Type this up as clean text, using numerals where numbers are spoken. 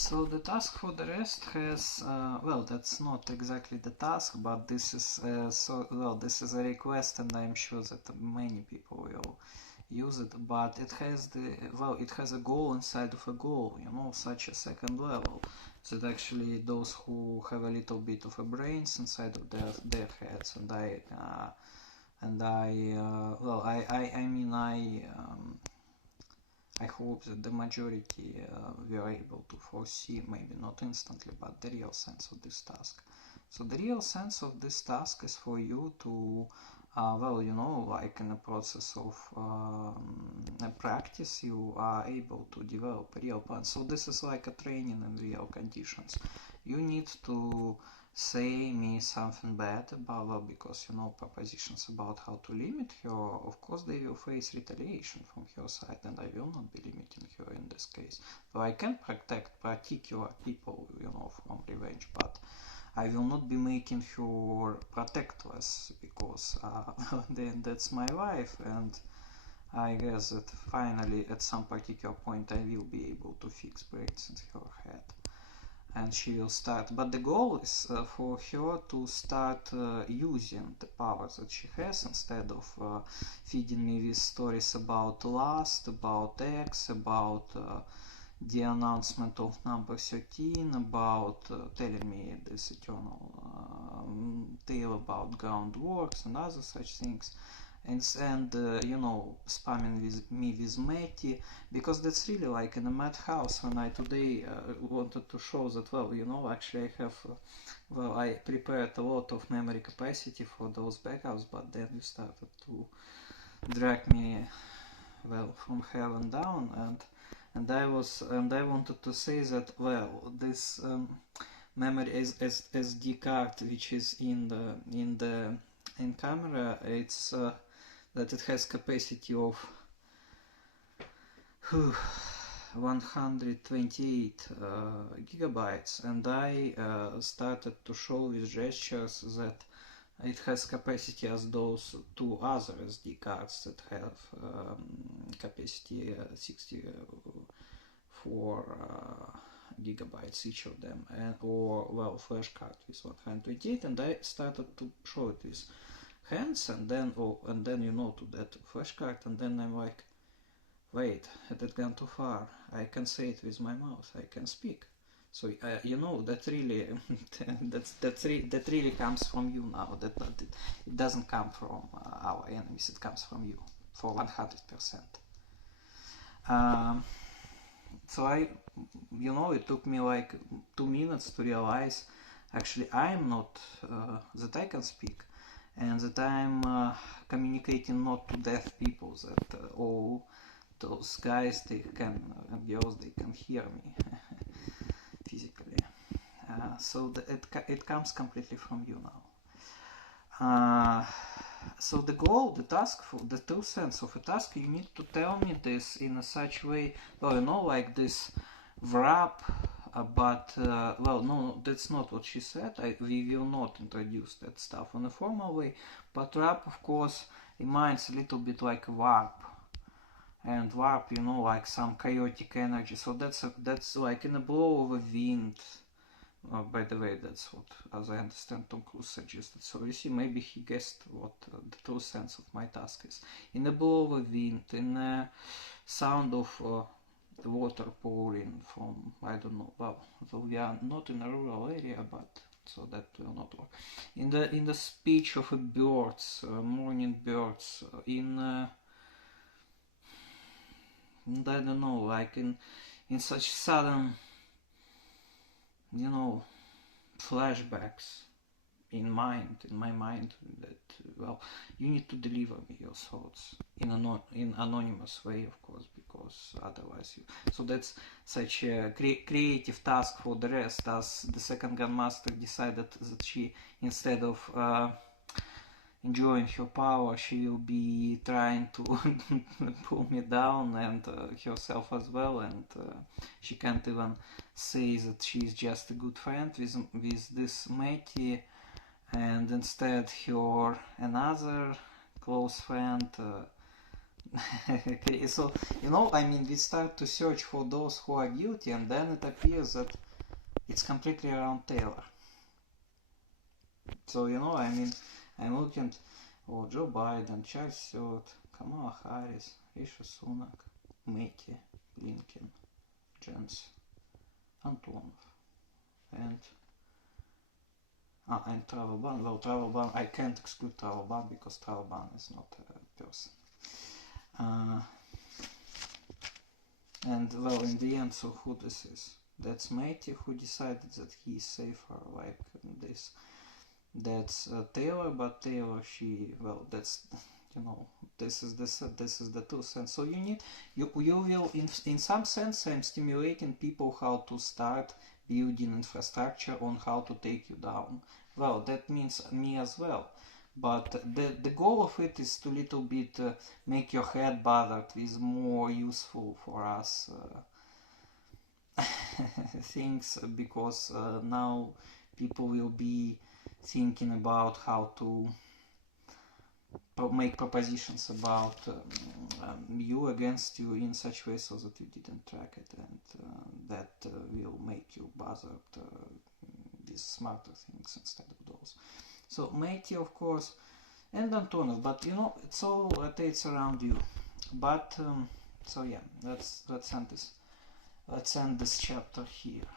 So the task for the rest has, well, that's not exactly the task, but this is this is a request, and I'm sure that many people will use it. But it has it has a goal inside of a goal, such a second level. That actually those who have a little bit of a brains inside of their heads, I hope that the majority were able to foresee, maybe not instantly, but the real sense of this task. So the real sense of this task is for you to, like in the process of practice, you are able to develop a real plan. So this is like a training in real conditions. You need to say me something bad about her because propositions about how to limit her, of course they will face retaliation from her side, and I will not be limiting her in this case. So I can protect particular people from revenge, but I will not be making her protectless because then that's my wife, and I guess that finally at some particular point I will be able to fix brains in her head and she will start, but the goal is for her to start using the powers that she has instead of feeding me with stories about lust, about X, about the announcement of number 13, about telling me this eternal tale about groundworks and other such things, and spamming me with Matty, because that's really like in a madhouse. When I today wanted to show that, actually I have, I prepared a lot of memory capacity for those backups, but then you started to drag me, from heaven down, and I wanted to say that, this memory SD card, which is in camera, it's that it has capacity of 128 gigabytes, and I started to show with gestures that it has capacity as those two other SD cards that have capacity 64 gigabytes each of them, or flash card with 128, and I started to show it with hands, and then to that flash card, and then I'm like, wait, had it gone too far? I can say it with my mouth, I can speak. So that really that really comes from you now. That it doesn't come from our enemies. It comes from you for 100%. So it took me like 2 minutes to realize actually I'm not that I can speak, and that I'm communicating not to deaf people, that all those guys and girls, they can hear me physically. So it comes completely from you now. So the goal, the task, for the true sense of a task, you need to tell me this in a such way, like this wrap, but no, that's not what she said. We will not introduce that stuff in a formal way, but wrap, of course, reminds a little bit like a warp, and warp, like some chaotic energy. So that's like in a blow of a wind. By the way, that's what, as I understand, Tom Cruise suggested. So you see, maybe he guessed what the true sense of my task is. In a blow of a wind, in a sound of the water pouring from, I don't know, so we are not in a rural area, but so that will not work. In the speech of a birds, morning birds, I don't know, like in such sudden, flashbacks in my mind, that you need to deliver me your thoughts in anonymous way, of course, because otherwise so that's such a creative task for the rest, as the second grandmaster decided that she, instead of enjoying her power, she will be trying to pull me down, and herself as well, and she can't even say that she's just a good friend with this Matty, and instead her another close friend Okay, so I mean, we start to search for those who are guilty, and then it appears that it's completely around Taylor. So I mean, I'm looking, Joe Biden, Charles Stewart, Kamala Harris, Rishi Sunak, Matty, Blinken, Jens, Antonov, and travel ban. Well, travel ban, I can't exclude travel ban because travel ban is not a person. And well, in the end, so who this is? That's Matty, who decided that he is safer like this. That's Taylor, but Taylor, that's this is the truth. And so you will in some sense, I'm stimulating people how to start building infrastructure on how to take you down. Well, that means me as well. But the goal of it is to little bit make your head bothered with more useful for us things, because now people will be thinking about how to make propositions about you against you in such way so that you didn't track it, and that will make you bothered with smarter things instead of those. So Matty, of course, and Antonov, but it's all rotates around you. But so yeah, let's end this chapter here.